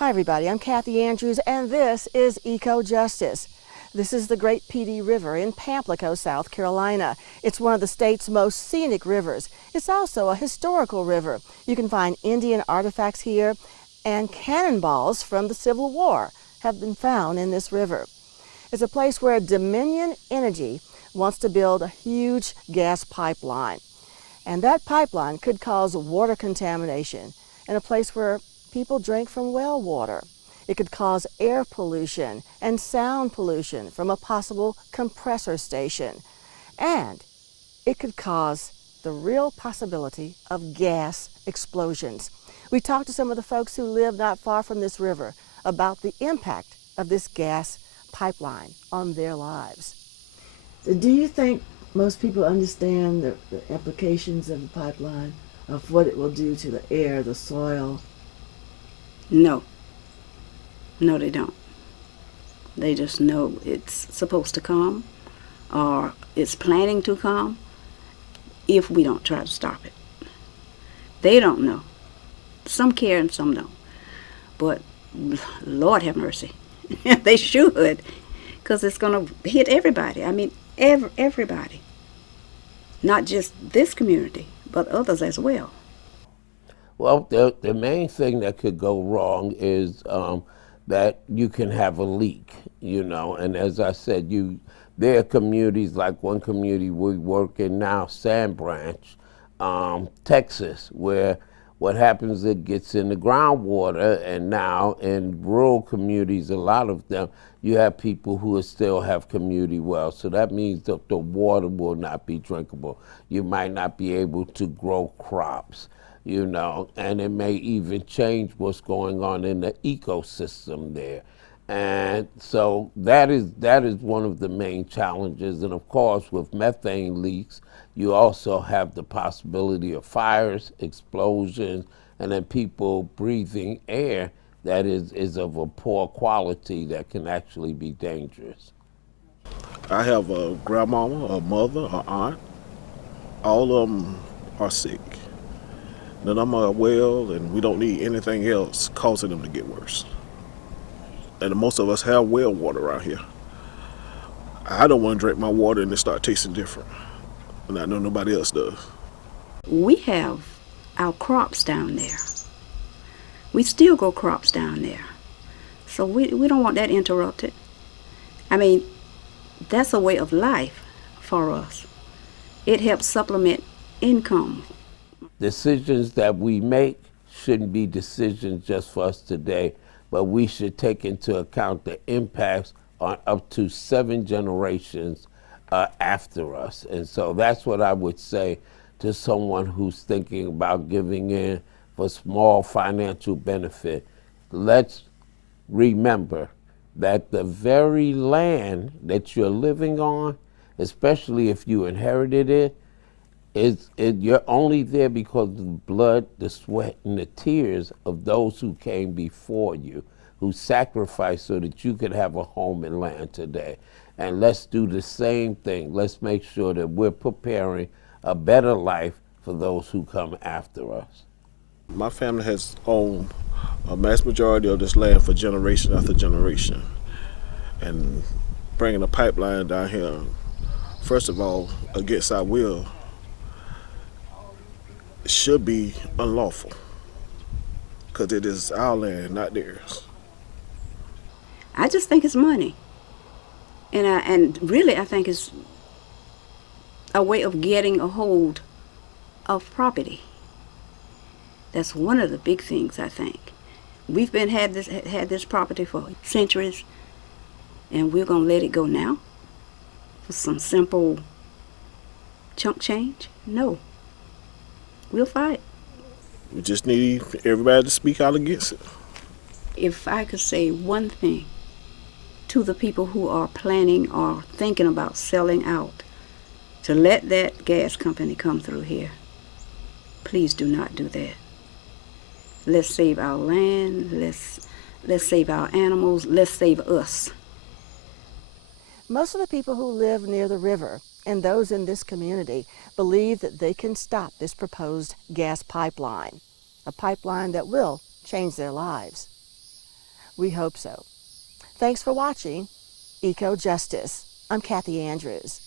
Hi everybody, I'm Kathy Andrews and this is Eco Justice. This is the Great Petey River in Pamplico, South Carolina. It's one of the state's most scenic rivers. It's also a historical river. You can find Indian artifacts here, and cannonballs from the Civil War have been found in this river. It's a place where Dominion Energy wants to build a huge gas pipeline. And that pipeline could cause water contamination in a place where people drink from well water. It could cause air pollution and sound pollution from a possible compressor station. And it could cause the real possibility of gas explosions. We talked to some of the folks who live not far from this river about the impact of this gas pipeline on their lives. Do you think most people understand the implications of the pipeline, of what it will do to the air, the soil? No. No, they don't. They just know it's supposed to come, or it's planning to come, if we don't try to stop it. They don't know. Some care and some don't. But Lord have mercy. They should, because it's going to hit everybody. I mean, everybody. Not just this community, but others as well. Well, the main thing that could go wrong is that you can have a leak, and as I said, there are communities, like one community we work in now, Sand Branch, Texas, where what happens, it gets in the groundwater, and now in rural communities, a lot of them, you have people who still have community wells. So that means that the water will not be drinkable. You might not be able to grow crops, and it may even change what's going on in the ecosystem there. And so that is one of the main challenges. And of course, with methane leaks, you also have the possibility of fires, explosions, and then people breathing air that is of a poor quality that can actually be dangerous. I have a grandmama, a mother, an aunt. All of them are sick. None of them are well, and we don't need anything else causing them to get worse. And most of us have well water around here. I don't want to drink my water and it start tasting different. And I know nobody else does. We have our crops down there. We still grow crops down there. So we don't want that interrupted. I mean, that's a way of life for us. It helps supplement income. Decisions that we make shouldn't be decisions just for us today, but we should take into account the impacts on up to 7 generations after us. And so that's what I would say to someone who's thinking about giving in for small financial benefit. Let's remember that the very land that you're living on, especially if you inherited it, you're only there because of the blood, the sweat, and the tears of those who came before you, who sacrificed so that you could have a home and land today. And let's do the same thing. Let's make sure that we're preparing a better life for those who come after us. My family has owned a mass majority of this land for generation after generation. And bringing a pipeline down here, first of all, against our will, should be unlawful, because it is our land, not theirs. I just think it's money. And really I think it's a way of getting a hold of property. That's one of the big things, I think. We've had this property for centuries, and we're going to let it go now for some simple chunk change? No. We'll fight. We just need everybody to speak out against it. If I could say one thing to the people who are planning or thinking about selling out, to let that gas company come through here, please do not do that. Let's save our land, let's save our animals, let's save us. Most of the people who live near the river and those in this community believe that they can stop this proposed gas pipeline, a pipeline that will change their lives. We hope so. Thanks for watching Eco Justice. I'm Kathy Andrews.